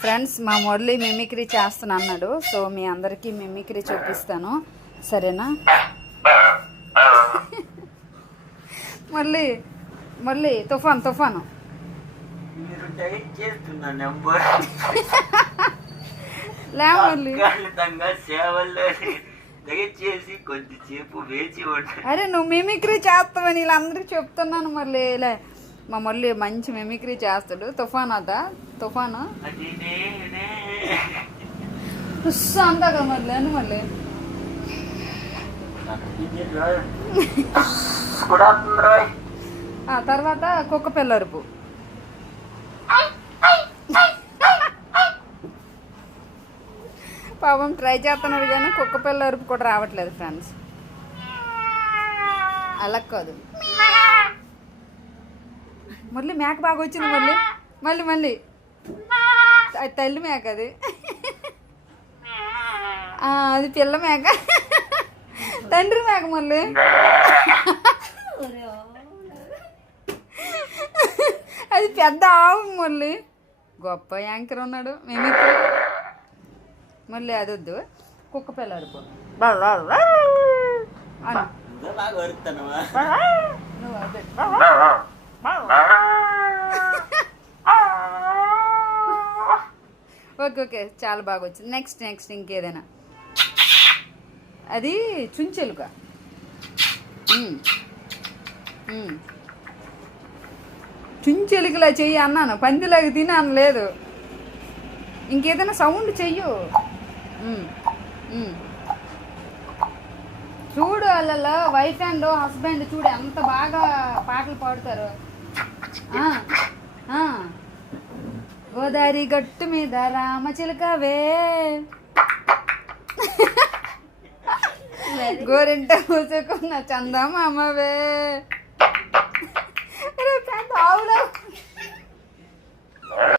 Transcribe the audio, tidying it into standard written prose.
Friends మా Murali mimicry చేస్తాను అన్నాడు. సో మీ అందరికీ మిమిక్రీ చూపిస్తాను, సరేనా? మళ్ళీ తుఫాను లే మురళి, దయచేసి కొద్దిసేపు వేచి ఉండండి. అరే నువ్వు మిమిక్రీ చేస్తావని వీళ్ళందరికీ చెప్తున్నాను. మళ్ళీ లే, మా మళ్ళీ మంచి మిమిక్రీ చేస్తాడు. తుఫాను అంతా కదా మళ్ళీ అని మళ్ళీ తర్వాత కుక్క పిల్ల అరుపు. పాపం ట్రై చేస్తున్నాడు కానీ కుక్క పిల్ల అరుపు కూడా రావట్లేదు ఫ్రెండ్స్. అలా కాదు, మళ్ళీ మేక బాగా వచ్చింది. మళ్ళీ అది తల్లి మేక, అది పిల్ల మేక, తండ్రి మేక. మళ్ళీ అది పెద్ద ఆవు. మళ్ళీ గొప్ప యాంకర్ ఉన్నాడు మిమిక్రీ. మళ్ళీ అది వద్దు, కుక్క పిల్ల అరుపు. ఓకే చాలా బాగా వచ్చింది. నెక్స్ట్ ఇంకేదైనా. అది చుంచెలుక. చుంచెలుకలా చెయ్యి అన్నాను, పందిలాగా తిని అనలేదు. ఇంకేదైనా సౌండ్ చెయ్యు. చూడు వాళ్ళలో వైఫ్ అండ్ హస్బెండ్ చూడు ఎంత బాగా పాటలు పాడుతారు. గోదావరి గట్టు మీద రామచిలకవే, గోరింట పూసుకున్న చందమామవే.